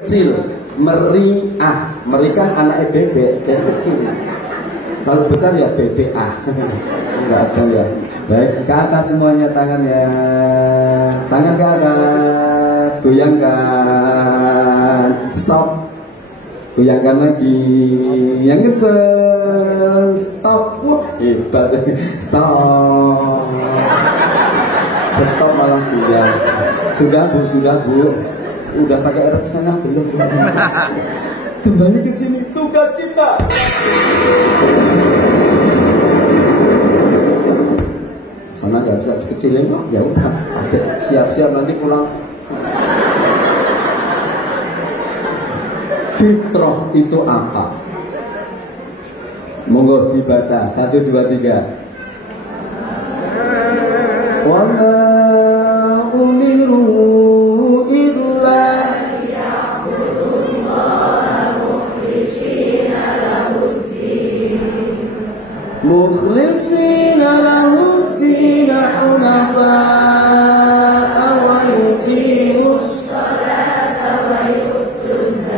kecil, meriah, merikan anak bebek jadi kecil. Kalau besar ya BBA. Enggak ada ya. Baik, ke atas semuanya tangannya. Tangan ke atas, goyangkan. Stop. Goyangkan lagi. Yang kenceng. Stop. Wah, hebat. Stop. Stop malah goyang. Sudah Bu. Udah pakai rep sana belum? Kembali ke sini, tugas kita. Sana nggak bisa dikecilin kok, ya udah, siap-siap nanti pulang. Fitrah itu apa? Monggo dibaca 1, 2, 3. Wa ma umiru illa mukhlisina lahuddin hunafa'a wa yuqimus salata wa yutuz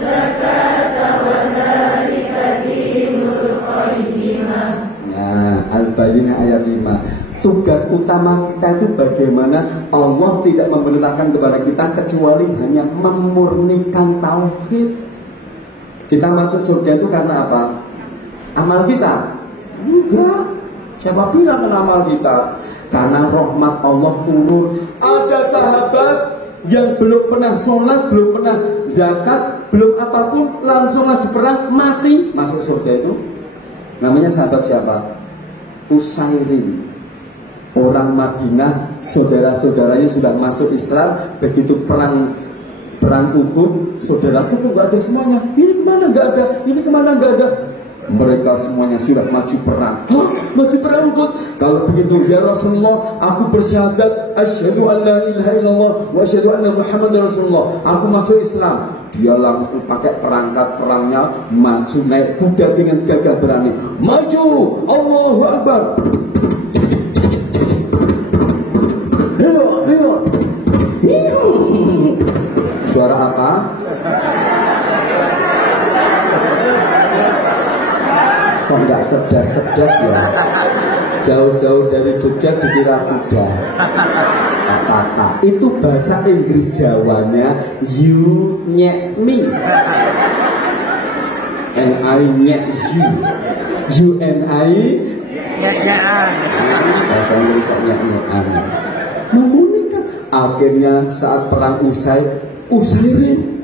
zakata wa dzalika dinul qayyimah. Nah, Al-Bayyinah ayat 5. Tugas utama kita itu bagaimana Allah tidak memerintahkan kepada kita kecuali hanya memurnikan tauhid. Kita masuk surga itu karena apa? Amal kita? Enggak. Siapa bilang karena amal kita? Karena rahmat Allah turun. Ada sahabat yang belum pernah sholat, belum pernah zakat, belum apapun, langsung aja perang, mati, masuk surga itu. Namanya sahabat siapa? Usairim. Orang Madinah, saudara-saudaranya sudah masuk Islam. Begitu perang Uhud, saudaraku kok gak ada semuanya. Ini kemana gak ada? Ini kemana gak ada? Mereka semuanya sudah maju perang. Hah? Maju perang Uhud? Kalau begitu ya Rasulullah, aku bersyahadat asyhadu an la ilaha illallah wa asyhadu anna Muhammadar Rasulullah. Aku masuk Islam. Dia langsung pakai perangkat perangnya, maju naik kuda dengan gagah berani. Maju, Allahu Akbar. Suara apa? Kok nggak cerdas-cerdas ya? Jauh-jauh dari Jogja dikira kuda. Apa-apa? Itu bahasa Inggris Jawanya you nyek me and I nyek you. You and I nyek-nyekan. Bahasa Inggris kok nyek-nyekan. Memunikan. Akhirnya saat perang usai, Usairim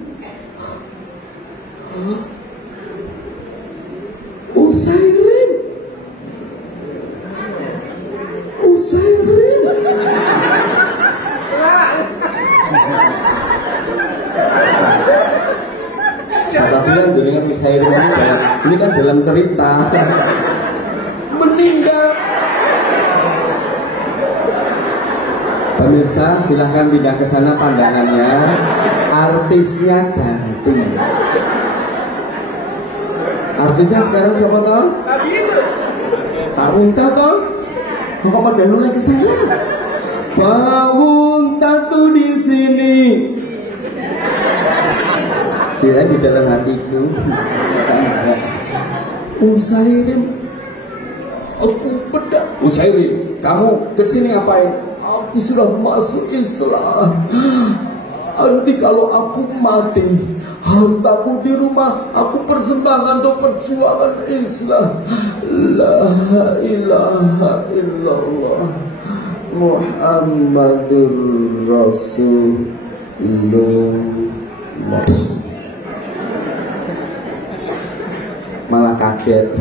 saya bilang jenengan Usairim ini kan dalam cerita meninggal. Pemirsa silahkan pindah ke sana pandangannya. Artisnya ganti. Artisnya sekarang siapa toh? Pak Unta toh? Kok pada noleh ke sana? Pak Unta tuh di sini. Kira di dalam hatiku. Usairim, aku bedak. Usairim, kamu kesini ngapain? Aku sudah masuk Islam. Nanti kalau aku mati, hartaku di rumah aku persembahkan untuk perjuangan Islam. La ilaha illallah Muhammadur Rasulullah. Malah kaget.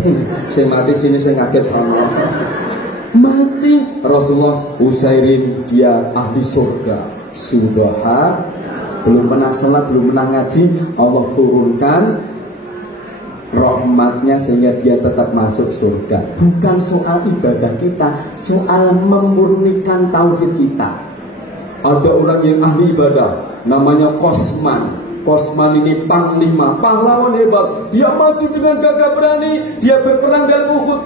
Saya mati sini, saya kaget sama mati. Rasulullah Usairim dia ahli surga. Subhan, belum pernah sholat, belum pernah ngaji, Allah turunkan rahmatnya sehingga dia tetap masuk surga. Bukan soal ibadah kita, soal memurnikan tauhid kita. Ada orang yang ahli ibadah, namanya Kosman. Kosman ini panglima, pahlawan hebat. Dia maju dengan gagah berani, dia berperang dalam Uhud.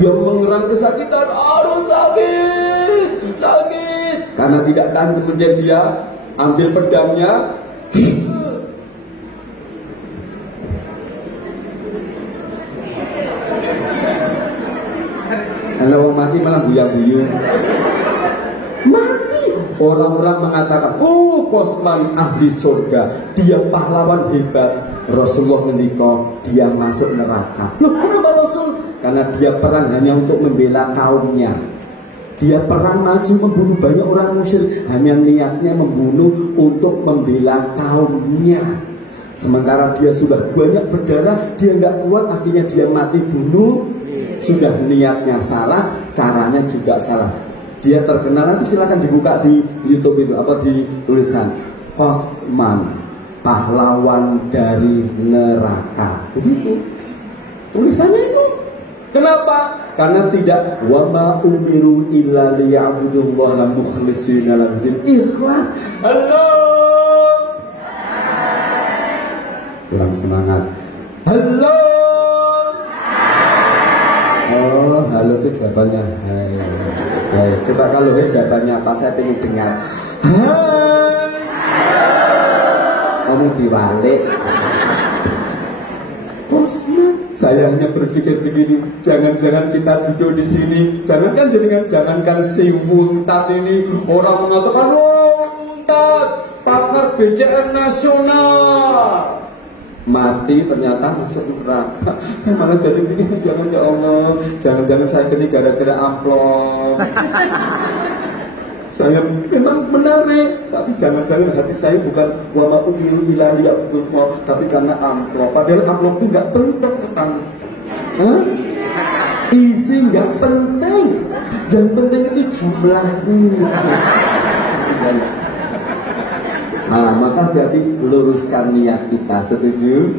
Dia mengerang kesakitan, aduh sakit. Karena tidak tahan, kemudian dia ambil pedangnya. Kalau mati malah buyang-buyung. Mati. Orang-orang mengatakan, oh Kosman ahli surga, dia pahlawan hebat. Rasulullah ngendika, dia masuk neraka. Loh, kenapa Rasul? Karena dia perang hanya untuk membela kaumnya. Dia perang maju membunuh banyak orang musyrik, hanya niatnya membunuh untuk membela kaumnya. Sementara dia sudah banyak berdarah, dia nggak kuat, akhirnya dia mati bunuh. Sudah niatnya salah, caranya juga salah. Dia terkenal, nanti silakan dibuka di YouTube itu, apa di tulisan Kosman, pahlawan dari neraka. Begitu tulisannya itu. Kenapa? Karena tidak wama umiru illa liya'budullaha mukhlishina lahud-din. Ikhlas. Allah. Kurang semangat. Halo. Oh, halo itu jawabannya. Hai. Coba kalau jawabannya apa, saya ingin dengar. Kamu diwalik. Bosnya, saya hanya berpikir begini, jangan-jangan kita duduk di sini, jangankan si Muntat ini, orang mengatakan, oh Muntat, pakar BCR nasional. Mati ternyata masuk neraka. Malah jadi begini, jangan ya Allah, jangan-jangan saya ini gara-gara amplop. Saya memang menarik, tapi jangan-jangan hati saya bukan wama umiru illa liya'budullah, tapi karena amplop. Padahal amplop itu nggak bentuk petang. Isi nggak penting, yang penting itu jumlahnya. Nah, maka jadi luruskan niat kita, setuju?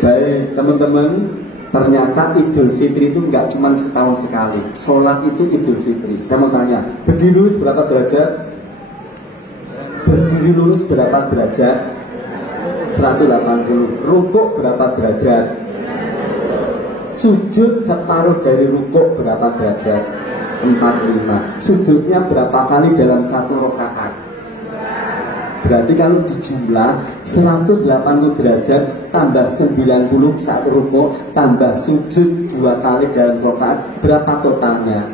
Baik, teman-teman, ternyata Idul Fitri itu nggak cuma setahun sekali. Sholat itu Idul Fitri. Saya mau tanya, berdiri lurus berapa derajat? Berdiri lurus berapa derajat? 180. Rukuk berapa derajat? Sujud separuh dari rukuk berapa derajat? 45. Sujudnya berapa kali dalam satu rakaat? Berarti kalau dijumlah 180 derajat tambah 90 saat rukuk tambah sujud 2 kali dalam rakaat, berapa totalnya?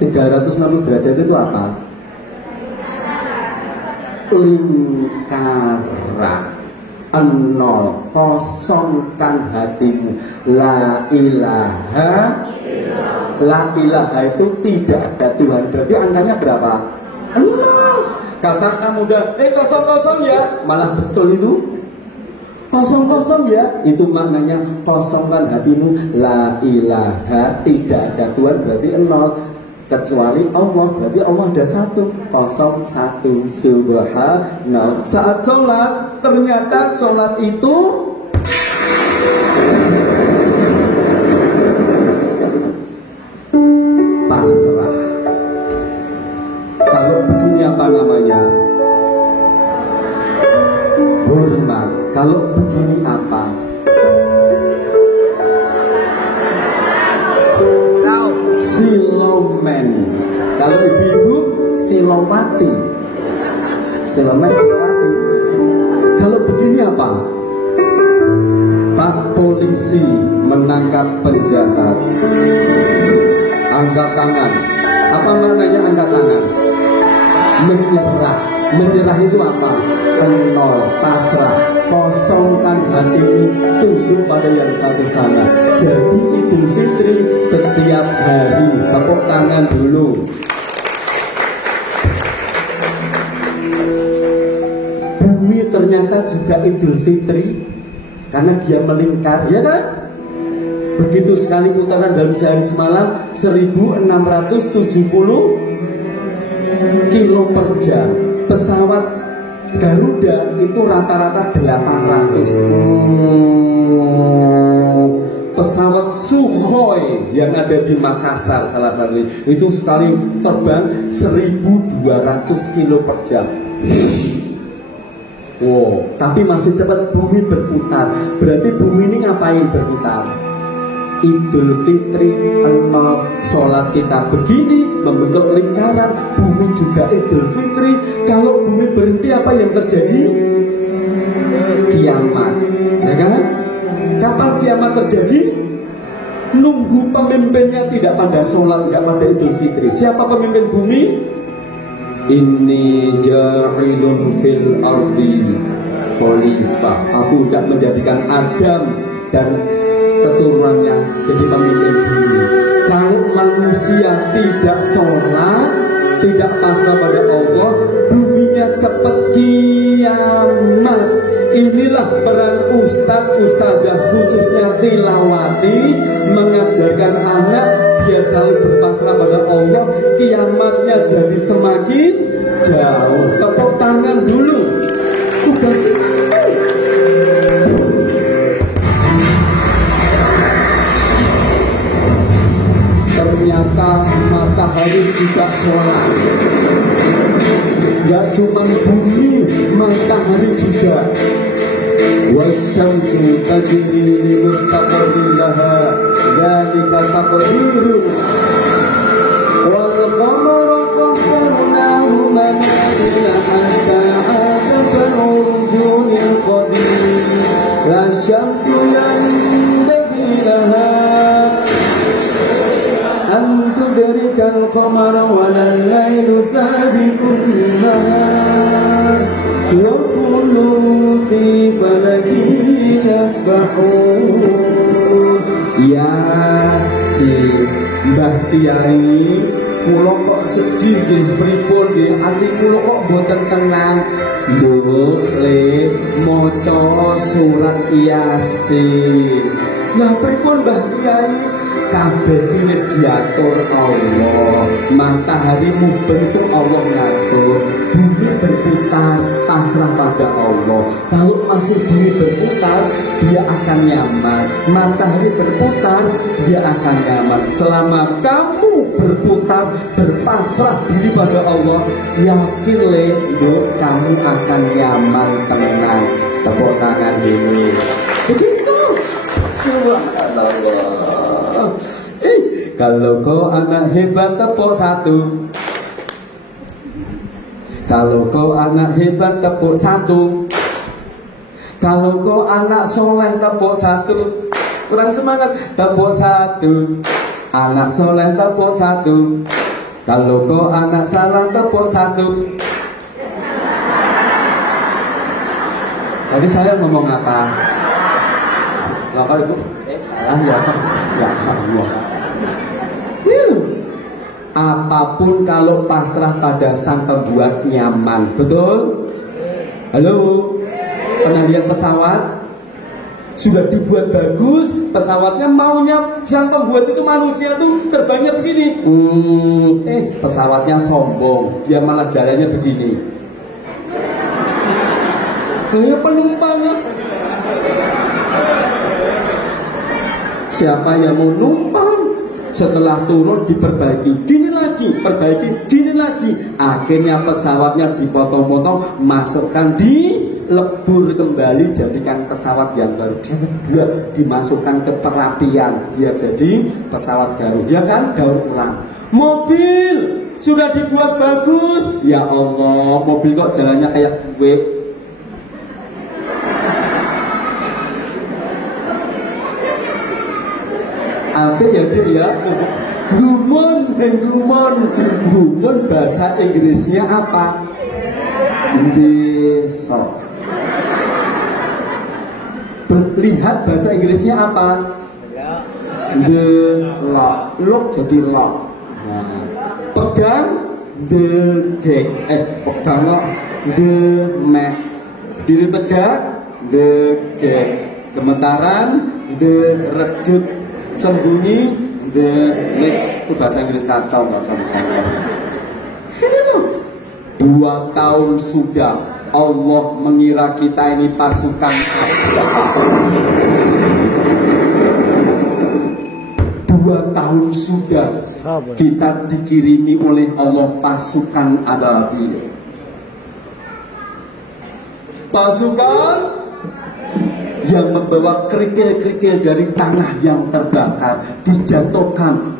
360 derajat itu apa? Lingkaran. 0, kosongkan hatimu. La ilaha. La ilaha itu tidak ada Tuhan. Berarti angkanya berapa? 0. Katakan mudah, kosong-kosong ya, malah betul itu. Kosong-kosong ya, itu maknanya kosongkan hatimu. La ilaha, tidak ada Tuhan, berarti 0. Kecuali Allah, berarti Allah ada 1. 01. Subhanallah. Saat sholat, ternyata sholat itu pasrah. Kalau begini apa namanya? Hormat. Kalau begini apa? Silomen. Kalau ibu-ibu silomati. Silomen, silomati. Kalau begini apa? Pak polisi menangkap penjahat. Angkat tangan. Apa maknanya angkat tangan? Menyerah. Menyerah itu apa? 0, pasrah. Kosongkan hatimu, tunduk pada yang satu sana. Jadi Idul Fitri setiap hari. Tepuk tangan dulu. Bumi ternyata juga Idul Fitri karena dia melingkar, ya kan? Begitu sekali putaran dalam sehari semalam 1670 kilo per jam. Pesawat Garuda itu rata-rata 800. Pesawat Sukhoi yang ada di Makassar salah satu itu sekali terbang 1200 kilo per jam. Wow, tapi masih cepat. Bumi berputar. Berarti bumi ini ngapain berputar? Idul Fitri nol, sholat kita begini membentuk lingkaran, bumi juga Idul Fitri. Kalau bumi berhenti apa yang terjadi? Kiamat, ya kan? Kapan kiamat terjadi? Nunggu pemimpinnya tidak pada sholat, tidak pada Idul Fitri. Siapa pemimpin bumi? Inni ja'ilun fil ardi khalifah. Aku tidak menjadikan Adam dan keturunannya jadi pemimpin bumi. Kalau manusia tidak sholat, tidak pasrah pada Allah, buminya cepat kiamat. Inilah peran ustadzah khususnya Tilawati mengajarkan anak biar selalu berpasrah pada Allah. Kiamatnya jadi semakin jauh. Tepuk tangan dulu. Tugas kita. Ternyata matahari juga sholat. Gak cuma bumi, matahari juga. Wasyamsu tajri li mustaqarrin laha, dzalika taqdirun wal qamara qaddarnahu manazila hatta 'ada al-urjunil qadim. La syamsu yanbaghi laha an tudrikal qamara wa al-lailu sabiqun nahar wa kullu fi falakin yasbahun. Ya si Mbah Kiai, kula kok sedih nggih pripun nggih, ati kula kok boten tenang. Boleh maca surat Yasin. Lah pripun Mbah Kiai? Kabeh wis diatur Allah. Matahari berbentuk Allah ngatur. Bumi berputar pasrah pada Allah. Kalau masih bumi berputar, dia akan nyaman. Matahari berputar, dia akan nyaman. Selama kamu berputar, berpasrah diri pada Allah, yakin lho, kamu akan nyaman, tenang. Tepuk tangan dulu. Begitu. Subhanallah. Kalau kau anak hebat tepuk satu. Kalau kau anak hebat tepuk satu. Kalau kau anak soleh tepuk satu. Kurang semangat, tepuk satu. Anak soleh tepuk satu. Kalau kau anak salah tepuk satu. Tadi saya ngomong apa? Apa itu? Salah ya? Ya Allah. Apapun kalau pasrah pada sang pembuat nyaman. Betul? Halo? Pernah lihat pesawat? Sudah dibuat bagus, pesawatnya maunya yang pembuat itu manusia tuh terbangnya begini. Pesawatnya sombong, dia malah jalannya begini. Kayak penumpangnya. Siapa yang mau numpang? Setelah turun diperbaiki, gini lagi, perbaiki, gini lagi. Akhirnya pesawatnya dipotong-potong, masukkan di lebur kembali, jadikan pesawat yang baru. Dibuat, dimasukkan ke perapian, biar jadi pesawat baru. Ya kan, daur ulang. Mobil sudah dibuat bagus. Ya Allah, mobil kok jalannya kayak gue. Apa ya dia? Gumon bahasa Inggrisnya apa? Besok. Lihat bahasa Inggrisnya apa? The lock. Lock jadi lock. Pegang the gate. Pegang the mat. Diri tegak the gate. Gemetaran the redup. Sembunyi the lift. Itu bahasa Inggris kacau nggak sama saya. 2 tahun sudah Allah mengira kita ini pasukan apa? 2 tahun sudah kita dikirimi oleh Allah pasukan ababil. Pasukan yang membawa kerikil-kerikil dari tanah yang terbakar dijatuhkan,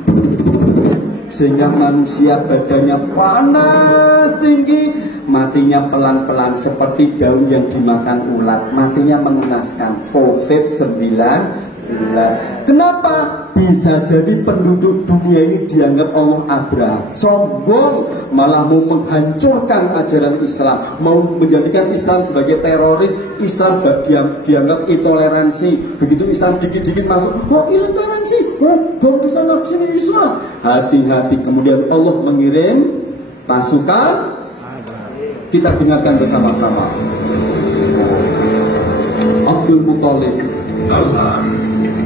sehingga manusia badannya panas tinggi, matinya pelan-pelan seperti daun yang dimakan ulat, matinya mengenaskan. COVID-19. Kenapa? Bisa jadi penduduk dunia ini dianggap Allah Abraham sombong, malah mau menghancurkan ajaran Islam, mau menjadikan Islam sebagai teroris. Islam dianggap intoleransi. Begitu Islam dikit-dikit masuk, oh intoleransi, oh dong di sana sini Islam. Hati-hati, kemudian Allah mengirim pasukan. Kita dengarkan bersama-sama. Abdul Muthalib, Allah,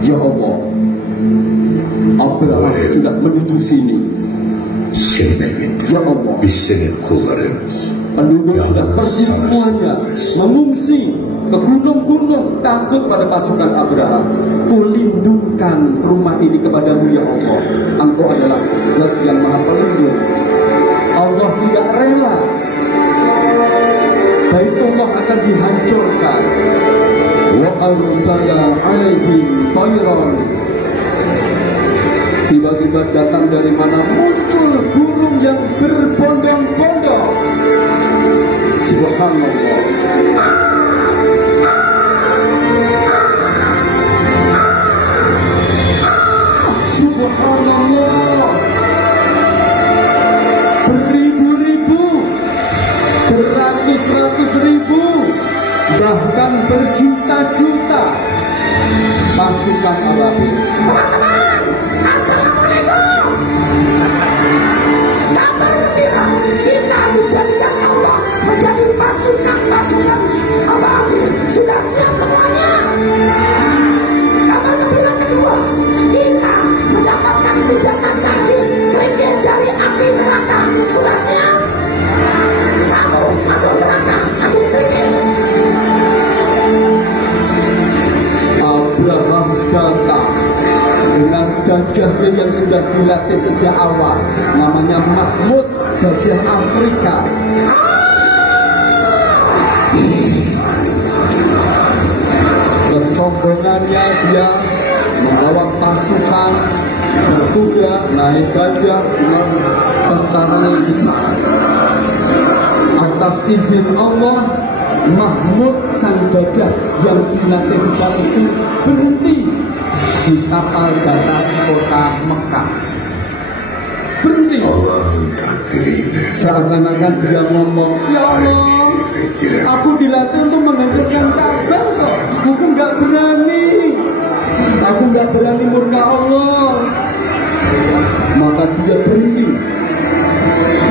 ya Allah, Abraham sudah menuju sini. Ya Allah, penduduk sudah pergi semuanya, mengungsi ke gunung-gunung, takut pada pasukan Abraham. Kulindungkan rumah ini kepadamu ya Allah. Engkau adalah Zat yang Maha Pelindung. Allah tidak rela Baitullah akan dihancurkan. Wa arsala alaihim khairan. Tiba-tiba datang dari mana muncul burung yang berbondong-bondong. Subhanallah. Subhanallah. Beribu-ribu, beratus-ratus ribu, bahkan berjuta-juta pasukan Arabi. Assalamualaikum. Kabar gembira, kita menjadikan Allah menjadi pasukan Arabi. Sudah siap semuanya. Kabar gembira kedua, kita mendapatkan senjata canggih, kerikil dari api neraka. Sudah siap? Kamu masuk neraka, ambil kerikil. Abraham datang dengan gajahnya yang sudah dilatih sejak awal, namanya Mahmud, gajah Afrika. Kesombongannya dia membawa pasukan berkuda, naik gajah dengan tentara yang besar. Atas izin Allah, Mahmud sang gajah yang dilatih sejak itu berhenti di tapal batas kota Mekah. Berhenti. Seakan-akan dia ngomong, ya Allah, aku dilatih untuk menghancurkan Ka'bah kok. Aku nggak berani. Aku nggak berani murka Allah. Maka dia berhenti.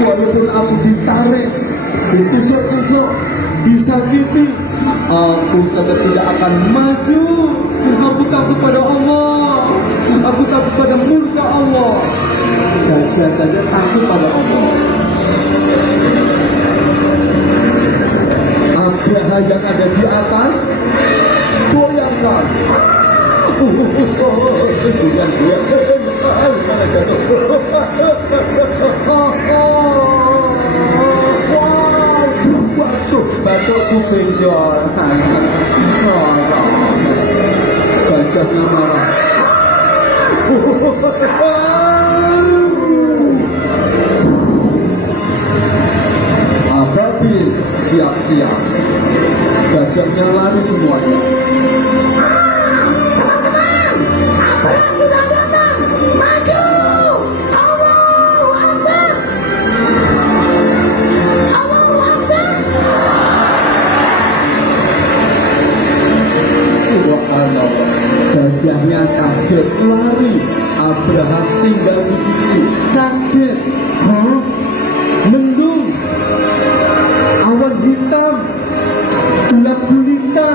Walaupun aku ditarik, ditusuk-tusuk, disakiti, aku tetap tidak akan maju. Aku takut pada Allah. Aku takut pada murka Allah. Gajah saja takut pada Allah. Abraham yang ada di atas goyangkan. Batukku benjol. Gajahnya marah. Ababil siap-siap. Gajahnya lari semuanya. Teman-teman, Abraham sudah datang. Maju. Allahu Akbar. Allahu Akbar. Subhanallah. Gajahnya kaget lari. Abraham tinggal di situ kaget. Hah? Mendung, awan hitam, gelap gulita.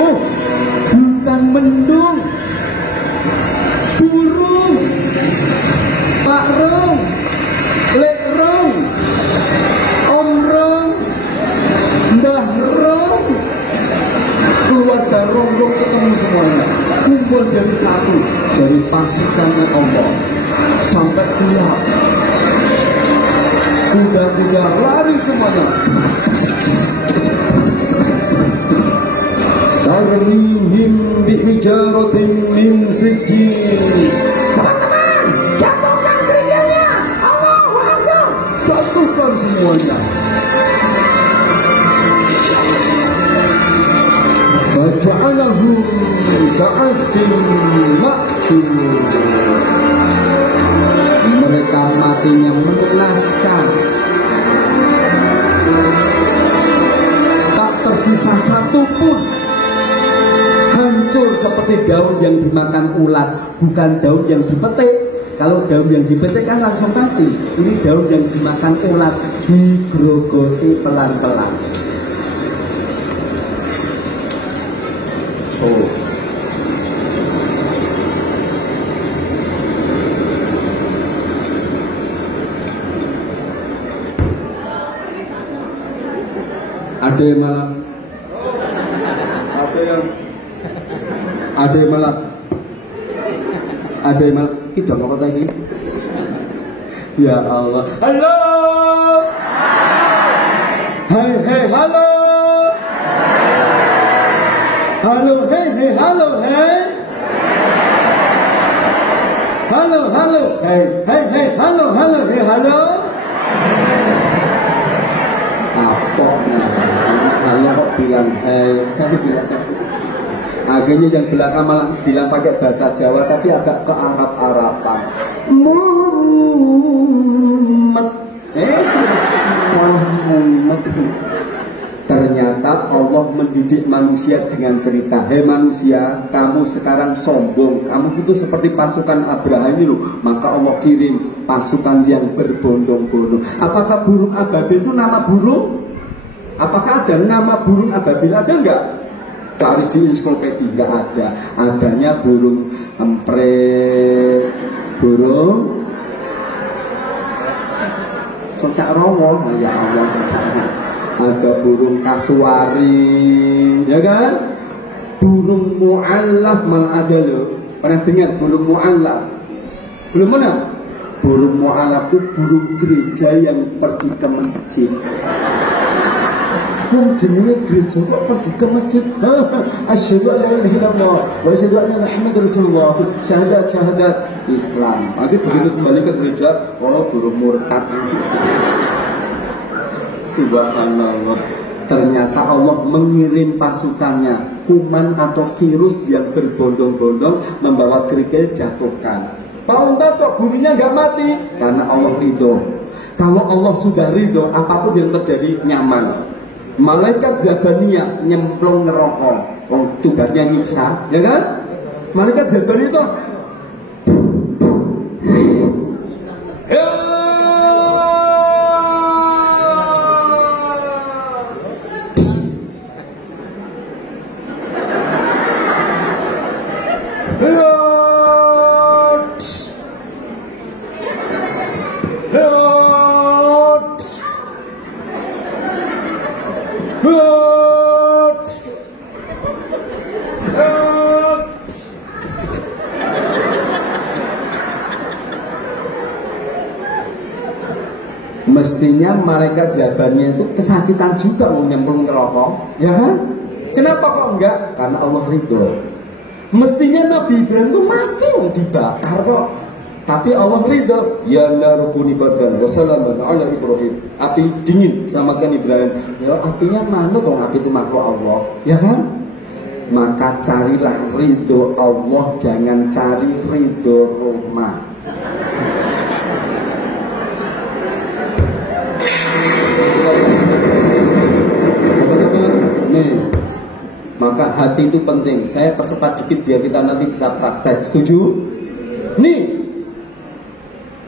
Oh, bukan mendung, burung. Pak Rong, Lek Rong, Om Rong, Mbah Rong, keluarga Rong ketemu semuanya, kumpul jadi satu, dari pasukannya Allah sampai gelap. Kuda-kuda lari semuanya. Tarmihim bihijaratin min sijil. Teman-teman, jatuhkan kerikilnya. Allahu Akbar. Jatuhkan semuanya. Faja'alahum ka'asfin ma'kul. Mereka matinya mengenaskan. Tak tersisa satu pun. Hancur seperti daun yang dimakan ulat. Bukan daun yang dipetik. Kalau daun yang dipetik kan langsung mati. Ini daun yang dimakan ulat, digrogoti pelan-pelan. Oh. Ada yang malah kita mau kata ini. Ya Allah. Halo. Hai hai halo. Halo hai hai halo hai. Halo halo hai hai hai halo halo hai halo. Apa halo kok bilang hai, tapi bilang akhirnya yang belakang malah bilang pakai bahasa Jawa tapi agak ke Arab-Araban. Muhammad. Muhammad. Ternyata Allah mendidik manusia dengan cerita. Hei manusia, kamu sekarang sombong. Kamu itu seperti pasukan Abraham ini loh. Maka Allah kirim pasukan yang berbondong-bondong. Apakah burung ababil itu nama burung? Apakah ada nama burung ababil? Ada enggak? Cari di ensiklopedia, nggak ada. Adanya burung empret, burung cocak rowo, ya Allah cocak. Ada burung kasuari, ya kan? Burung mu'allaf malah ada loh. Pernah dengar burung mu'allaf? Belum pernah? Burung mu'allaf itu burung gereja yang pergi ke masjid. Wong jenenge gereja kok pergi ke masjid. Asyhadu an la ilaha illallah wa asyhadu anna Muhammadar Rasulullah. Syahadat Islam. Nanti begitu kembali ke gereja, oh burung murtad. Subhanallah. Ternyata Allah mengirim pasukannya, kuman atau virus yang berbondong-bondong membawa kerikil jatuhkan. Pak Unta kok burungnya nggak mati? Karena Allah ridho. Kalau Allah sudah ridho, apapun yang terjadi nyaman. Malaikat Zabaniyah nyemplung neraka, tugasnya nyiksa, ya kan? Malaikat Zabaniyah itu mestinya malaikat Zabaniyah itu kesakitan juga mau nyemplung neraka, ya kan? Kenapa kok enggak? Karena Allah ridho. Mestinya Nabi Ibrahim itu mati dibakar kok, tapi Allah ridho. Ya narukuni badan wassalamun ala Ibrahim. Api dingin, selamatkan Ibrahim. Ya apinya mana dong? Api itu makhluk Allah, ya kan? Maka carilah ridho Allah, jangan cari ridho Roma. Nih, maka hati itu penting. Saya percepat dikit biar kita nanti bisa praktek. Setuju? Nih,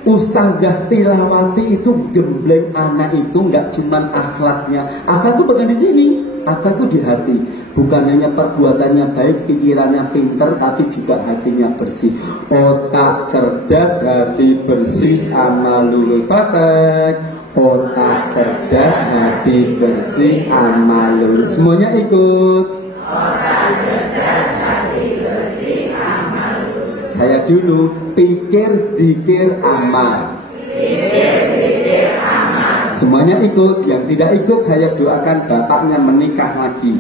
Ustazah Tilawati itu gembleng anak itu nggak cuman akhlaknya. Akhlak itu bukan di sini, akhlak itu di hati. Bukan hanya perbuatannya baik, pikirannya pinter, tapi juga hatinya bersih. Otak cerdas, hati bersih, amalul patek. Otak cerdas, hati bersih, amalul. Semuanya ikut. Otak cerdas, hati bersih, amalul. Saya dulu, pikir, zikir, amal. Pikir, zikir, amal. Semuanya ikut. Yang tidak ikut saya doakan bapaknya menikah lagi.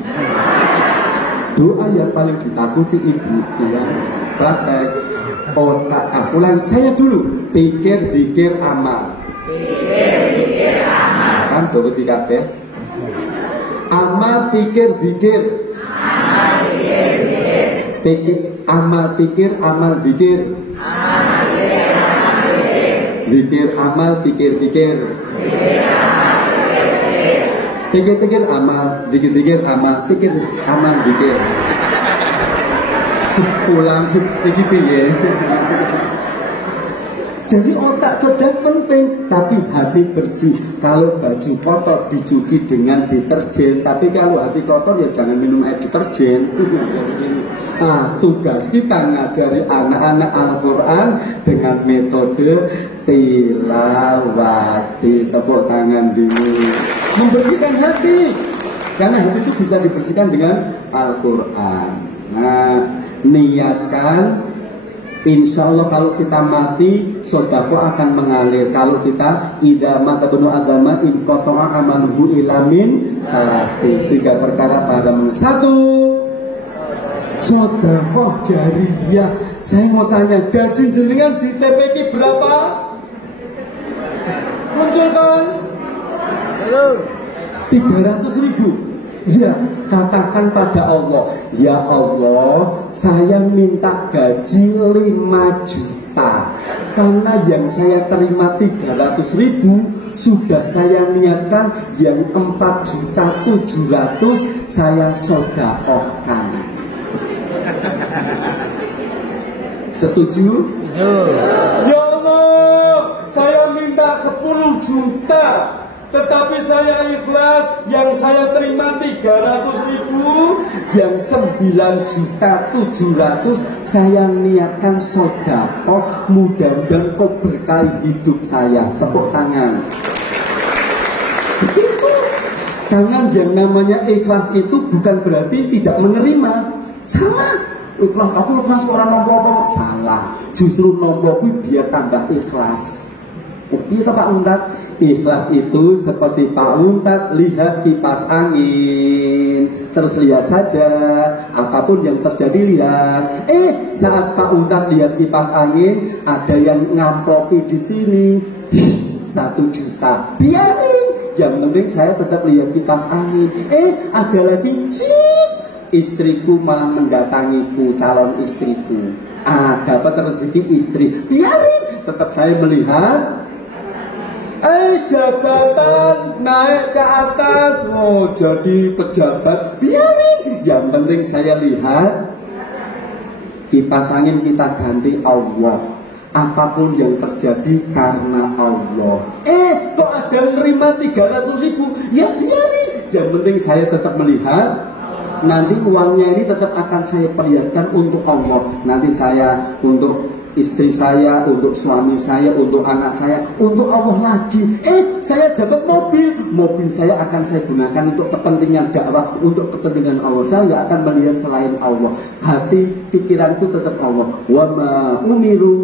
Doa yang paling ditakuti ibu ya. Praktek otak. Ulang saya dulu. Pikir, zikir, amal. Pikir, amal. Kan doa tiga B. Amal, pikir, zikir. Amal, pikir, zikir. Pikir, amal, pikir, amal, zikir. Amal, pikir, amal, zikir. Zikir, amal, pikir, zikir. Pikir-pikir amal, zikir-zikir amal, pikir amal, zikir. Pulang, iki piye? Jadi otak cerdas penting, tapi hati bersih. Kalau baju kotor dicuci dengan deterjen, tapi kalau hati kotor ya jangan minum air deterjen. Tugas kita ngajari anak-anak Al-Quran dengan metode tilawati. Tepuk tangan dulu. Membersihkan hati, karena hati itu bisa dibersihkan dengan Al-Quran. Nah, niatkan, insya Allah kalau kita mati, sodako akan mengalir. Kalau kita idza mata benu agama in qata'a amaluhu ilamin salati. 3 perkara pada satu, sodako jariyah. Saya mau tanya, gaji jenengan di TPK berapa? Munculkan 300.000. Ya, katakan pada Allah, ya Allah, saya minta gaji 5 juta. Karena yang saya terima 300.000, sudah saya niatkan yang 4.700.000 saya sodakohkan. Setuju? Ya Allah, saya minta 10 juta. Tetapi saya ikhlas, yang saya terima 300.000, yang 9.700.000 saya niatkan sodakoh, mudah-mudahan kau berkahi hidup saya. Tepuk tangan. Tangan yang namanya ikhlas itu bukan berarti tidak menerima. Salah. Ikhlas, aku ikhlas orang nompo-nompo. Salah. Justru nompo biar tambah ikhlas. Iya Pak Untat. Ikhlas itu seperti Pak Untat lihat kipas angin, terus lihat saja, apapun yang terjadi lihat. Saat Pak Untat lihat kipas angin, ada yang ngampopi di sini 1 juta, biarin. Yang penting saya tetap lihat kipas angin. Ada lagi, istriku malah mendatangiku, calon istriku. Dapat rezeki istri, biarin. Tetap saya melihat. Jabatan naik ke atas, jadi pejabat, biarin. Yang penting saya lihat kipas angin kita ganti Allah. Apapun yang terjadi karena Allah. Kok ada yang terima 300.000? Ya biarin. Yang penting saya tetap melihat. Nanti uangnya ini tetap akan saya perlihatkan untuk Allah. Nanti saya untuk istri saya, untuk suami saya, untuk anak saya, untuk Allah lagi. Saya dapat mobil saya akan saya gunakan untuk kepentingan dakwah, untuk kepentingan Allah. Saya nggak akan melihat selain Allah. Hati, pikiranku tetap Allah. Wa ma umiru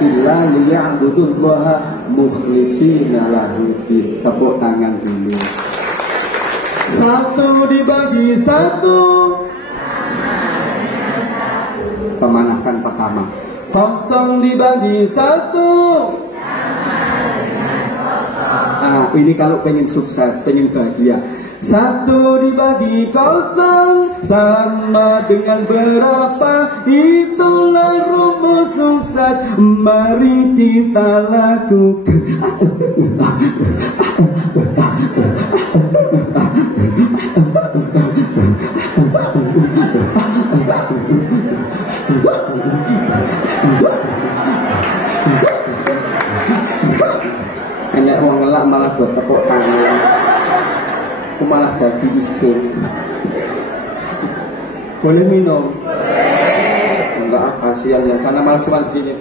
illa liya'budullaha mukhlishina lahu din. Tepuk tangan dulu. 1 dibagi 1. Pemanasan pertama. 0 dibagi 1. Ini kalau pengen sukses, pengen bahagia. 1 dibagi 0 sama dengan berapa? Itulah rumus sukses. Mari kita lakukan. Enak wong ngelak malah buat tepuk tangan. Aku malah jadi isin. Boleh minum? Enggak, kasihan ya. Sana malah cuma begini.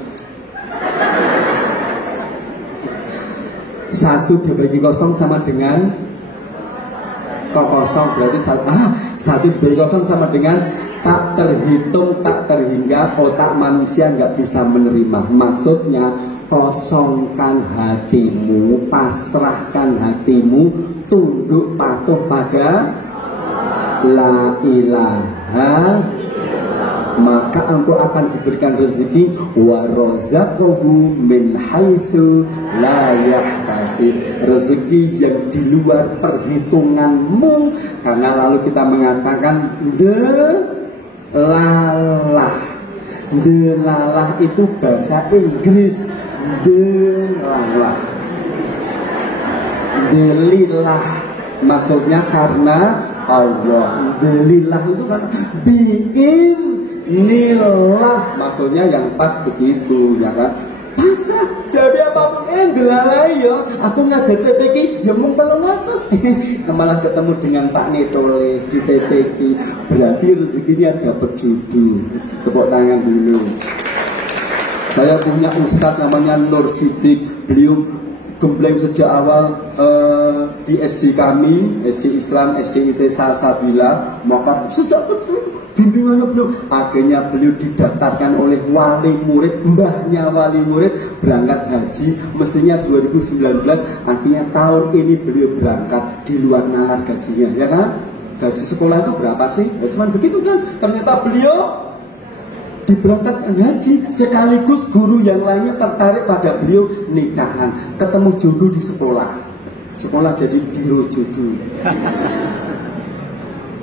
1 dibagi 0 sama dengan kosong, berarti 1 dibagi 0 sama dengan tak terhitung, tak terhingga. Otak manusia nggak bisa menerima. Maksudnya kosongkan hatimu, pasrahkan hatimu, tunduk patuh pada la ilaha maka engkau akan diberikan rezeki, wa razaqahu min haitsu la yahtasib, rezeki yang di luar perhitunganmu. Karena lalu kita mengatakan delalah. Delalah itu bahasa Inggris. Delalah. Delilah maksudnya karena Allah. Delilah itu kan bi'idznillah, maksudnya yang pas begitu, ya kan? Masa jadi apapun delalai ya, aku ngajar TPK ya mung 300. Malah ketemu dengan Pak Netole di TPK, berarti rezekinya dapat judul. Tepuk tangan dulu. Saya punya ustadz namanya Nur Sidik, beliau gembleng sejak awal di SD kami, SD Islam, SD IT Salsabila. Maka sejak kecil bimbingannya beliau, akhirnya beliau didaftarkan oleh wali murid, mbahnya wali murid berangkat haji, mestinya 2019, akhirnya tahun ini beliau berangkat di luar nalar gajinya, ya kan? Gaji sekolah itu berapa sih? Ya cuman begitu kan? Ternyata beliau diberangkatkan haji, sekaligus guru yang lainnya tertarik pada beliau, nikahan, ketemu jodoh di sekolah jadi biro jodoh.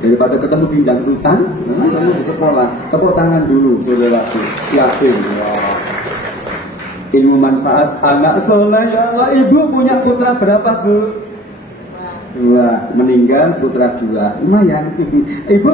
Daripada ketemu di dangdutan, ketemu di sekolah. Tepuk tangan dulu saudaraku, yakin. Ilmu manfaat anak soleh, ya Allah. Ibu punya putra berapa, Bu? 2. Meninggal, putra 2. Lumayan. Ibu